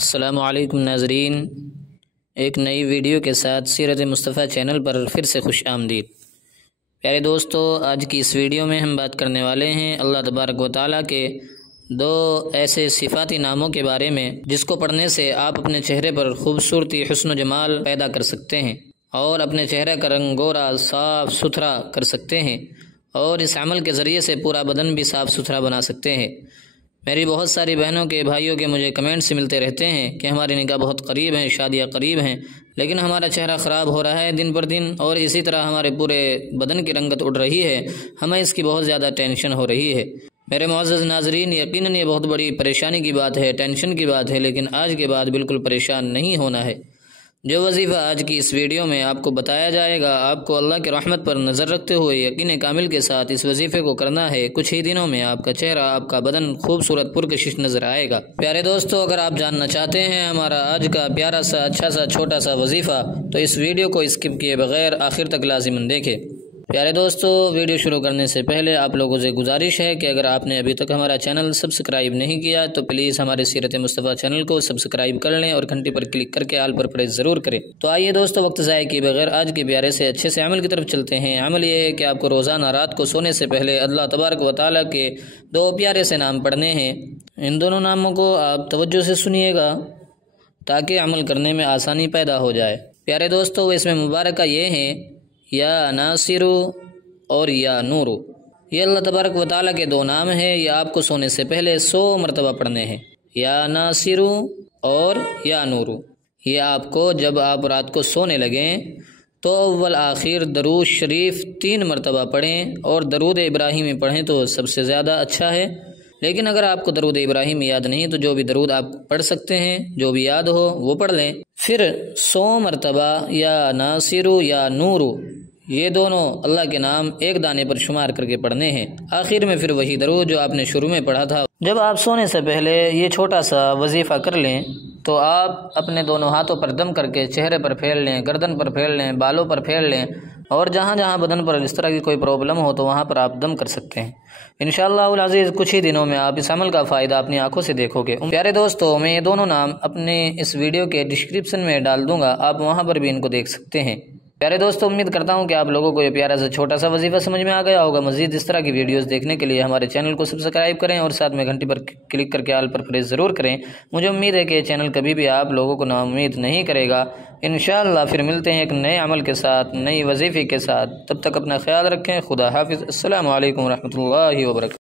السلام علیکم ناظرین، ایک نئی ویڈیو کے ساتھ سیرت مصطفیٰ چینل پر پھر سے خوش آمدید۔ پیارے دوستو، آج کی اس ویڈیو میں ہم بات کرنے والے ہیں اللہ تبارک و تعالیٰ کے دو ایسے صفاتی ناموں کے بارے میں جس کو پڑھنے سے آپ اپنے چہرے پر خوبصورتی، حسن و جمال پیدا کر سکتے ہیں اور اپنے چہرے کا رنگ گورا صاف ستھرا کر سکتے ہیں، اور اس عمل کے ذریعے سے پورا بدن بھی صاف ستھرا بنا سکتے ہیں۔ میری بہت ساری بہنوں کے بھائیوں کے مجھے کمنٹس ملتے رہتے ہیں کہ ہماری نکاح بہت قریب ہیں، شادیاں قریب ہیں، لیکن ہمارا چہرہ خراب ہو رہا ہے دن پر دن، اور اسی طرح ہمارے پورے بدن کی رنگت اڑ رہی ہے، ہمیں اس کی بہت زیادہ ٹینشن ہو رہی ہے۔ میرے معزز ناظرین، یقیناً یہ بہت بڑی پریشانی کی بات ہے، ٹینشن کی بات ہے، لیکن آج کے بعد بالکل پریشان نہیں ہونا ہے۔ جو وظیفہ آج کی اس ویڈیو میں آپ کو بتایا جائے گا، آپ کو اللہ کی رحمت پر نظر رکھتے ہوئے یقین کامل کے ساتھ اس وظیفے کو کرنا ہے۔ کچھ ہی دنوں میں آپ کا چہرہ، آپ کا بدن خوبصورت پرکشش نظر آئے گا۔ پیارے دوستو، اگر آپ جاننا چاہتے ہیں ہمارا آج کا پیارا سا، اچھا سا، چھوٹا سا وظیفہ، تو اس ویڈیو کو اسکپ کیے بغیر آخر تک لازماً دیکھیں۔ پیارے دوستو، ویڈیو شروع کرنے سے پہلے آپ لوگوں سے گزارش ہے کہ اگر آپ نے ابھی تک ہمارا چینل سبسکرائب نہیں کیا تو پلیز ہمارے سیرت مصطفیٰ چینل کو سبسکرائب کر لیں اور گھنٹی پر کلک کر کے آل پر پریس ضرور کریں۔ تو آئیے دوستو، وقت ضائع کیے بغیر آج کے پیارے سے اچھے سے عمل کی طرف چلتے ہیں۔ عمل یہ ہے کہ آپ کو روزانہ رات کو سونے سے پہلے اللہ تبارک و تعالیٰ کے دو پیارے سے نام پڑھنے ہیں۔ ان دونوں ناموں کو آپ توجہ سے سنیے گا تاکہ عمل کرنے میں آسانی پیدا ہو جائے۔ پیارے دوستو، اس میں مبارکہ یہ ہیں یا ناصر اور یا نور۔ یہ اللہ تبارک و تعالیٰ کے دو نام ہیں، یہ آپ کو سونے سے پہلے 100 مرتبہ پڑھنے ہیں، یا ناصر اور یا نور۔ یہ آپ کو جب آپ رات کو سونے لگیں تو اول آخر درود شریف 3 مرتبہ پڑھیں، اور درود ابراہیمی پڑھیں تو سب سے زیادہ اچھا ہے۔ لیکن اگر آپ کو درود ابراہیم یاد نہیں تو جو بھی درود آپ پڑھ سکتے ہیں، جو بھی یاد ہو وہ پڑھ لیں۔ پھر 100 مرتبہ یا ناصر یا نور، یہ دونوں اللہ کے نام ایک دانے پر شمار کر کے پڑھنے ہیں۔ آخر میں پھر وہی درود جو آپ نے شروع میں پڑھا تھا۔ جب آپ سونے سے پہلے یہ چھوٹا سا وظیفہ کر لیں تو آپ اپنے دونوں ہاتھوں پر دم کر کے چہرے پر پھیل لیں، گردن پر پھیل لیں، بالوں پر پھیل لیں، اور جہاں جہاں بدن پر اس طرح کی کوئی پرابلم ہو تو وہاں پر آپ دم کر سکتے ہیں۔ انشاءاللہ العزیز کچھ ہی دنوں میں آپ اس عمل کا فائدہ اپنی آنکھوں سے دیکھو گے۔ پیارے دوستو، میں یہ دونوں نام اپنے اس ویڈیو کے ڈسکرپشن میں ڈال دوں گا، آپ وہاں پر بھی ان کو دیکھ سکتے ہیں۔ پیارے دوستو، امید کرتا ہوں کہ آپ لوگوں کو یہ پیارا سا چھوٹا سا وظیفہ سمجھ میں آ گیا ہوگا۔ مزید اس طرح کی ویڈیوز دیکھنے کے لیے ہمارے چینل کو سبسکرائب کریں اور ساتھ میں گھنٹی پر کلک کر کے آل پر پریس ضرور کریں۔ مجھے امید ہے کہ یہ چینل کبھی بھی آپ لوگوں کو نا امید نہیں کرے گا۔ انشاءاللہ پھر ملتے ہیں ایک نئے عمل کے ساتھ، نئی وظیفے کے ساتھ۔ تب تک اپنا خیال رکھیں۔ خدا حافظ۔ السلام علیکم ورحمۃ اللہ وبرکاتہ۔